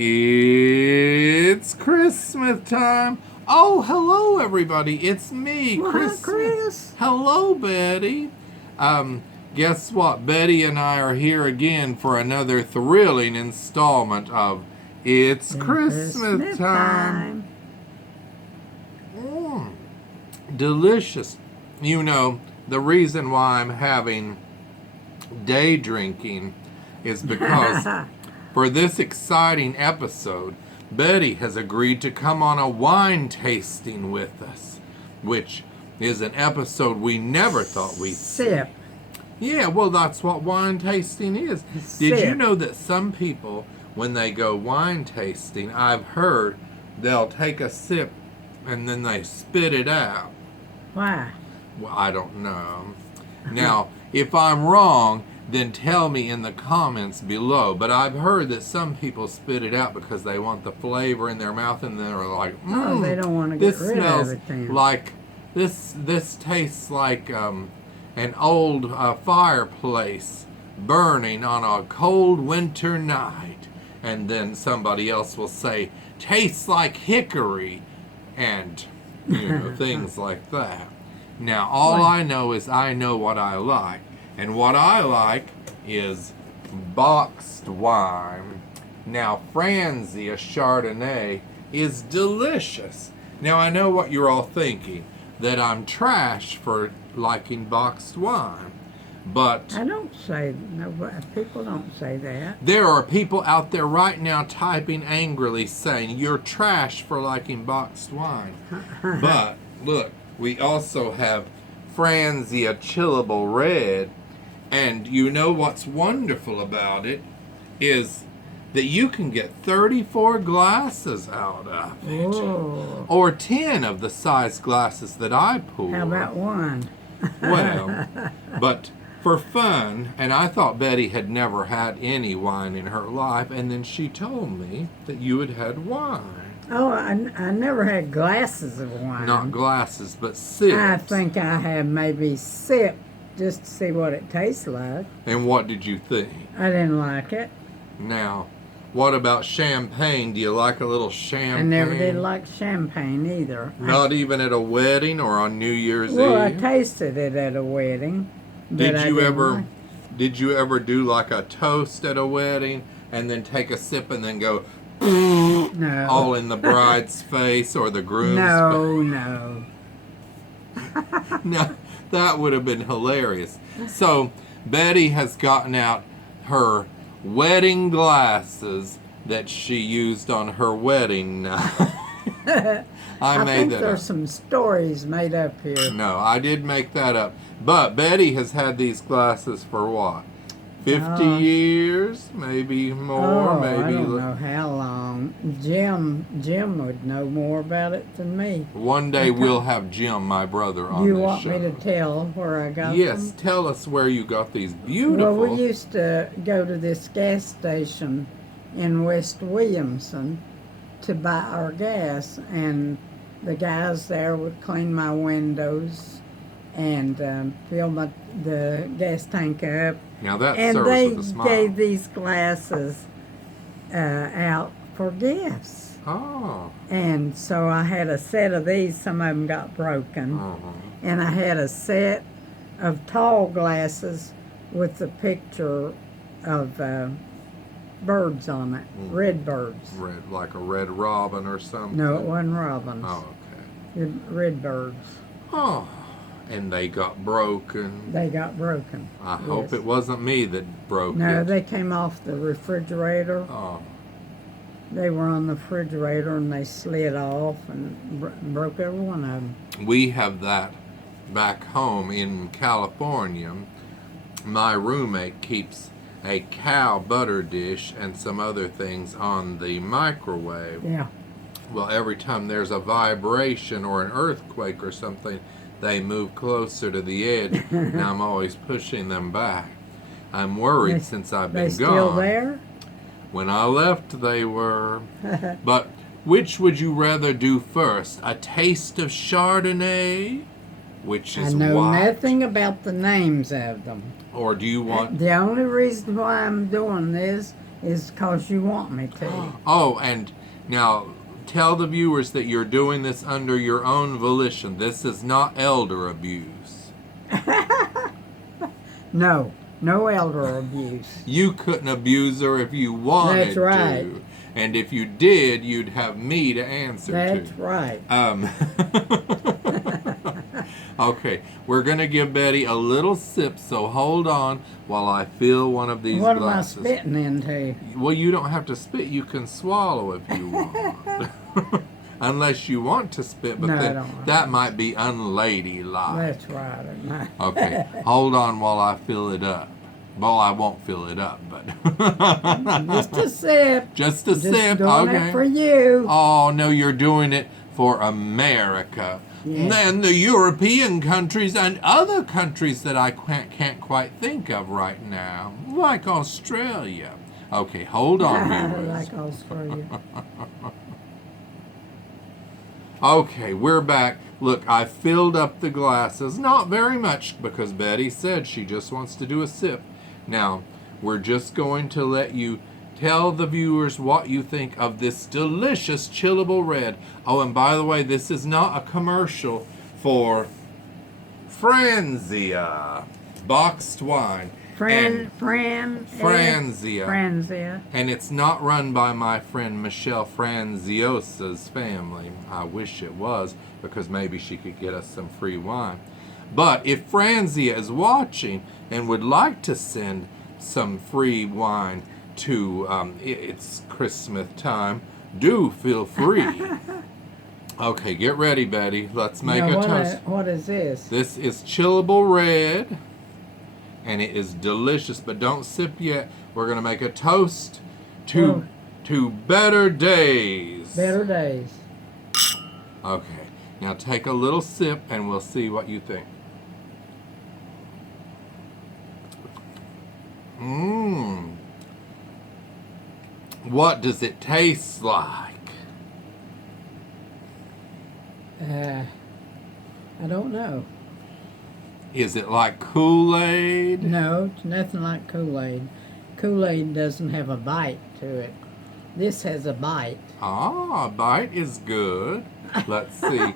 It's Christmas time. Oh, hello everybody. It's me, Well, Chris. hi, Chris. Hello, Betty. Guess what? Betty and I are here again for another thrilling installment of It's Christmas time. Delicious. You know, the reason why I'm having day drinking is because for this exciting episode, Betty has agreed to come on a wine tasting with us, which is an episode we never thought we'd Sip. Yeah, well, that's what wine tasting is. Did you Sip. know that some people, when they go wine tasting, I've heard they'll take a sip and then they spit it out? Why? Well, I don't know. Now, if I'm wrong, then tell me in the comments below. But I've heard that some people spit it out because they want the flavor in their mouth and they're like, Oh, they don't want to this get rid smells of it then. like, this tastes like an old fireplace burning on a cold winter night. And then somebody else will say, tastes like hickory, and things like that. Now, all I know is I know what I like. And what I like is boxed wine. Now, Franzia Chardonnay is delicious. Now, I know what you're all thinking, that I'm trash for liking boxed wine. But I don't say, no, people don't say that. there are people out there right now typing angrily saying, you're trash for liking boxed wine. But, look, we also have Franzia Chillable Red. And you know what's wonderful about it is that you can get 34 glasses out of it. Whoa. Or 10 of the size glasses that I pour. How about one? Well, but for fun, and I thought Betty had never had any wine in her life, and then she told me that you had had wine. Oh, I never had glasses of wine. Not glasses, but sips. I think I had maybe sip just to see what it tastes like. And what did you think? I didn't like it. Now, what about champagne? Do you like a little champagne? I never did like champagne either. Not even at a wedding or on New Year's Well, I Eve? tasted it at a wedding. But Did I you didn't ever like did you ever do like a toast at a wedding and then take a sip and then go No. all in the bride's face or the groom's No. face? No, that would have been hilarious. So Betty has gotten out her wedding glasses that she used on her wedding night. I made think that there's up. some stories made up here. No, I did make that up. But Betty has had these glasses for what? 50 years? Maybe more, Oh, maybe I don't know how long. Jim would know more about it than me. One day we'll have Jim, my brother, on You this want show. me to tell where I got Yes, them? tell us where you got these beautiful. Well, we used to go to this gas station in West Williamson to buy our gas, and the guys there would clean my windows and fill the gas tank up. Now that And serves they with a smile. gave these glasses out for gifts. Oh. And so I had a set of these. Some of them got broken. Uh-huh. And I had a set of tall glasses with the picture of birds on it, red birds. Red, like a red robin or something? No, it wasn't robins. Oh, okay. The red birds. Oh, and they got broken. They got broken. I hope Yes. it wasn't me that broke No, it. they came off the refrigerator. Oh, They were on the refrigerator and they slid off and broke every one of them. we have that back home in California. My roommate keeps a cow butter dish and some other things on the microwave. Yeah. Well, every time there's a vibration or an earthquake or something, they move closer to the edge, and I'm always pushing them back. I'm worried since I've been They gone. still there? When I left, they were. But which would you rather do first? A taste of Chardonnay, which I is know white, nothing about the names of them. or do you want? The only reason why I'm doing this is because you want me to. Oh, and now tell the viewers that you're doing this under your own volition. This is not elder abuse. No, no elder abuse. You couldn't abuse her if you wanted That's right. to. And if you did, you'd have me to answer That's to. right. Okay, we're going to give Betty a little sip, so hold on while I fill one of these What glasses. am I spitting into? Well, you don't have to spit. You can swallow if you want. Unless you want to spit, but No, I then don't want that to. might be unladylike. That's right. No. Okay, hold on while I fill it up. Well, I won't fill it up, but Just a sip. just a Just sip. doing Okay. it for you. Oh no, you're doing it for America. Yeah. And the European countries and other countries that I can't quite think of right now, like Australia. Okay, hold on, viewers. Like Australia. Okay, we're back. Look, I filled up the glasses. Not very much because Betty said she just wants to do a sip. Now, we're just going to let you tell the viewers what you think of this delicious Chillable Red. Oh, and by the way, this is not a commercial for Franzia boxed wine. Franzia. Franzia. And it's not run by my friend Michelle Franziosa's family. I wish it was, because maybe she could get us some free wine. But if Franzia is watching and would like to send some free wine to it's Christmas time, do feel free. Okay, get ready, Betty. Let's make a toast. What is this? This is Chillable Red, and it is delicious, but don't sip yet. We're going to make a toast to better days. Better days. Okay, now take a little sip, and we'll see what you think. Mmm. What does it taste like? I don't know. Is it like Kool-Aid? No, it's nothing like Kool-Aid. Kool-Aid doesn't have a bite to it. This has a bite. Ah, a bite is good. Let's see.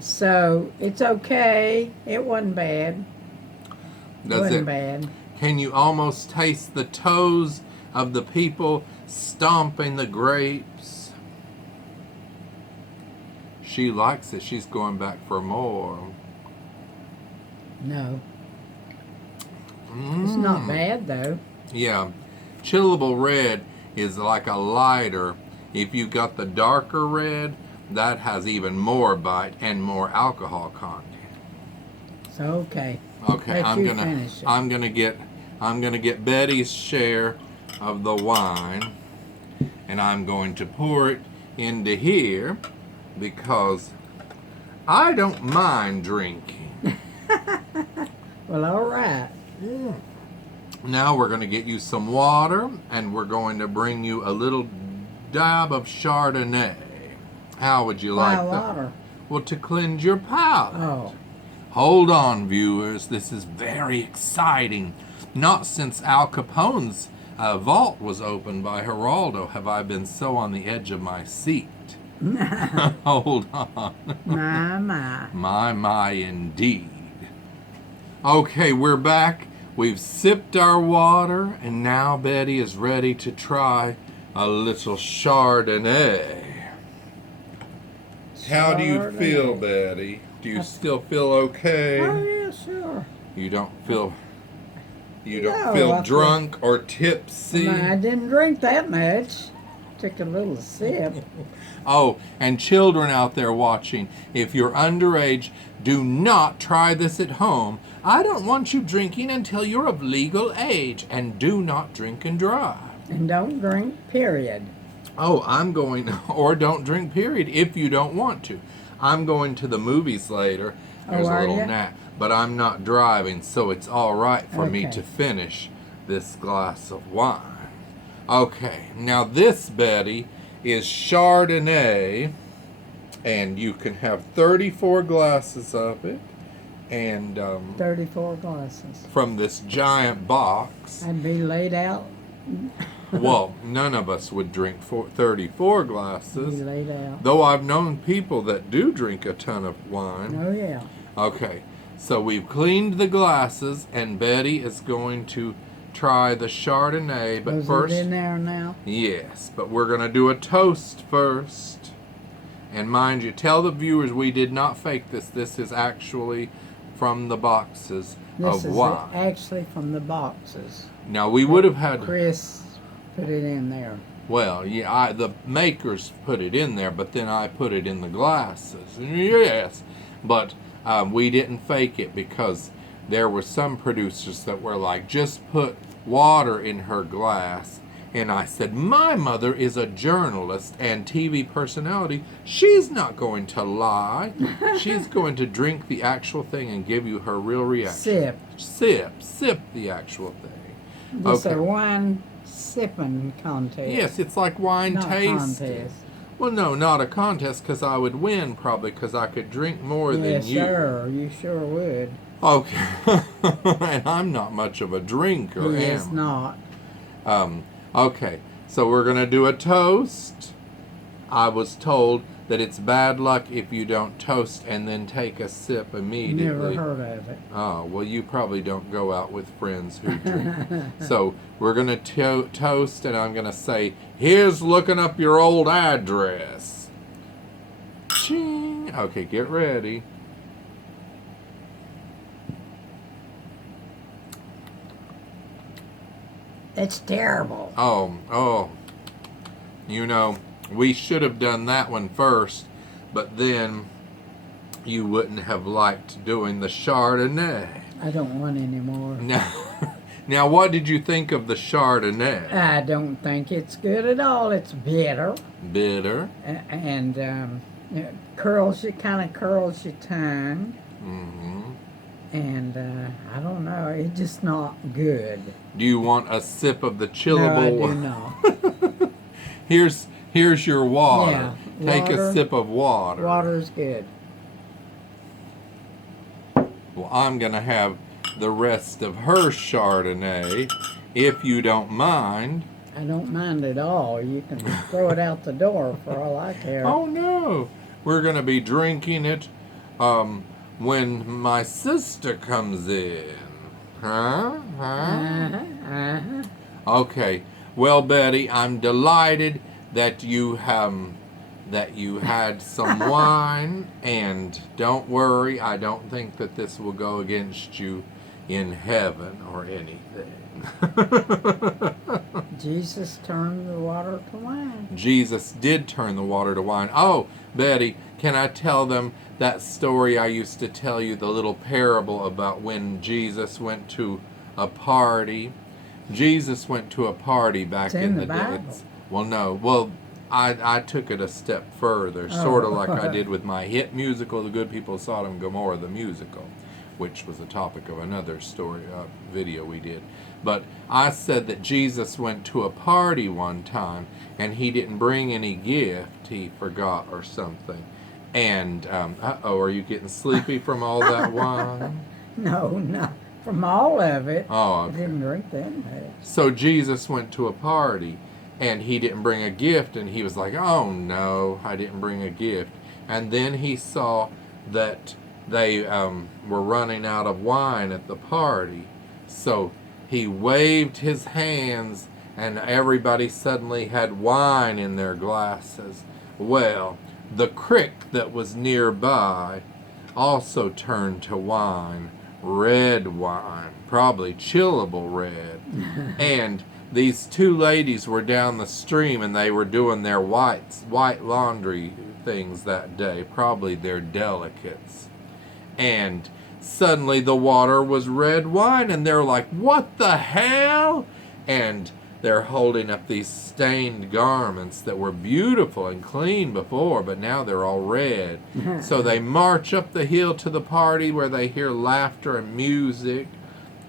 So, it's okay. It wasn't bad. Wasn't bad. Can you almost taste the toes of the people stomping the grapes? She likes it. She's going back for more. No. It's not bad, though. Yeah. Chillable Red is like a lighter. If you got the darker red, that has even more bite and more alcohol content. So, okay. Okay, Let you finish it. I'm gonna get Betty's share of the wine, and I'm going to pour it into here because I don't mind drinking. Well, all right. Now we're going to get you some water, and we're going to bring you a little dab of Chardonnay. How would you like Why that? water? Well, to cleanse your palate. Oh. Hold on, viewers. This is very exciting. Not since Al Capone's vault was opened by Geraldo have I been so on the edge of my seat. Hold on. My, indeed. Okay, we're back. We've sipped our water, and now Betty is ready to try a little Chardonnay. How do you feel, Betty? Do you still feel okay? Oh, yeah, sure. You don't feel I drunk or tipsy? I didn't drink that much. Took a little sip. Oh, and children out there watching, if you're underage, do not try this at home. I don't want you drinking until you're of legal age, and do not drink and drive. And don't drink, period. Oh, or don't drink, period, if you don't want to. I'm going to the movies later. There's a little nap. But I'm not driving, so it's all right for me to finish this glass of wine. Okay, now this, Betty, is Chardonnay, and you can have 34 glasses of it, and 34 glasses. from this giant box. I'd be laid out Well, none of us would drink 34 You glasses, laid out. though I've known people that do drink a ton of wine. Oh, yeah. Okay, so we've cleaned the glasses, and Betty is going to try the Chardonnay, but Was first... it in there now? Yes, but we're going to do a toast first. And mind you, tell the viewers we did not fake this. This is actually from the boxes This of is wine. actually from the boxes. Now, we would have had... Chris put it in there. Well, yeah, the makers put it in there, but then I put it in the glasses. Yes, but we didn't fake it because there were some producers that were like, just put water in her glass. And I said, my mother is a journalist and TV personality. She's not going to lie. She's going to drink the actual thing and give you her real reaction. Sip the actual thing. It's a wine sipping contest. Yes, it's like wine Not tasting. contest. Well, no, not a contest, because I would win probably, because I could drink more than you. Sure, you sure would. Okay, and I'm not much of a drinker, He am is not. Okay, so we're gonna do a toast. I was told that it's bad luck if you don't toast and then take a sip immediately. Never heard of it. Oh, well, you probably don't go out with friends who drink. So we're going to toast, and I'm going to say, here's looking up your old address. Ching. Okay, get ready. It's terrible. Oh. You know, we should have done that one first, but then you wouldn't have liked doing the Chardonnay. I don't want any more. Now, what did you think of the Chardonnay? I don't think it's good at all. It's bitter. Bitter. And it curls your tongue. Mm-hmm. And I don't know, it's just not good. Do you want a sip of the chillable? No, I do not. Here's your water. Yeah, Take water. a sip of water. Water's good. Well, I'm going to have the rest of her Chardonnay, if you don't mind. I don't mind at all. You can throw it out the door for all I care. Oh, no. We're going to be drinking it when my sister comes in. Huh? Okay. Well, Betty, I'm delighted that you had some wine, and don't worry, I don't think that this will go against you in heaven or anything. Jesus turned the water to wine. Jesus did turn the water to wine. Oh, Betty, can I tell them that story I used to tell you, the little parable about when Jesus went to a party? Jesus went to a party back in the days. Well, no. Well, I took it a step further, sort of like I did with my hit musical, The Good People of Sodom and Gomorrah, the musical, which was the topic of another story video we did. But I said that Jesus went to a party one time, and he didn't bring any gift. He forgot or something. And, are you getting sleepy from all that wine? No, from all of it. Oh, okay. I didn't drink that much. So Jesus went to a party, and he didn't bring a gift, and he was like, oh no, I didn't bring a gift. And then he saw that they were running out of wine at the party. So he waved his hands, and everybody suddenly had wine in their glasses. Well, the creek that was nearby also turned to wine, red wine, probably chillable red. And these two ladies were down the stream, and they were doing their white laundry things that day, probably their delicates. And suddenly the water was red wine, and they're like, what the hell? And they're holding up these stained garments that were beautiful and clean before, but now they're all red. So they march up the hill to the party where they hear laughter and music,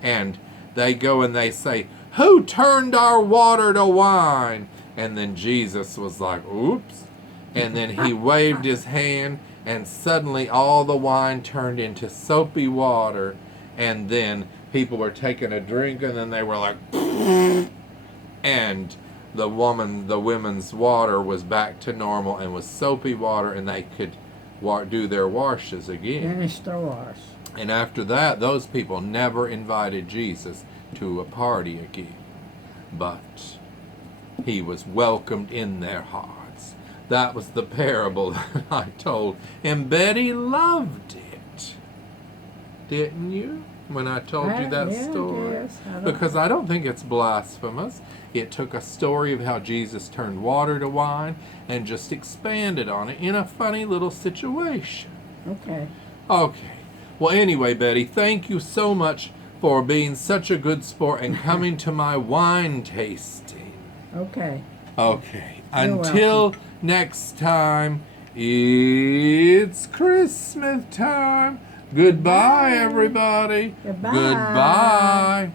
and they go and they say, who turned our water to wine? And then Jesus was like, oops. And then he waved his hand, and suddenly all the wine turned into soapy water. And then people were taking a drink, and then they were like, And the women's water was back to normal and was soapy water, and they could do their washes again. Finish the wash. And after that, those people never invited Jesus to a party again. But he was welcomed in their hearts. That was the parable that I told. And Betty loved it. Didn't you? When I told you that story? Yes, Because I don't think it's blasphemous. It took a story of how Jesus turned water to wine and just expanded on it in a funny little situation. Okay. Okay. Well, anyway, Betty, thank you so much for being such a good sport and coming to my wine tasting. Okay. Okay. You're Until welcome. next time, it's Christmas time. Goodbye, Bye. everybody. Goodbye. Goodbye.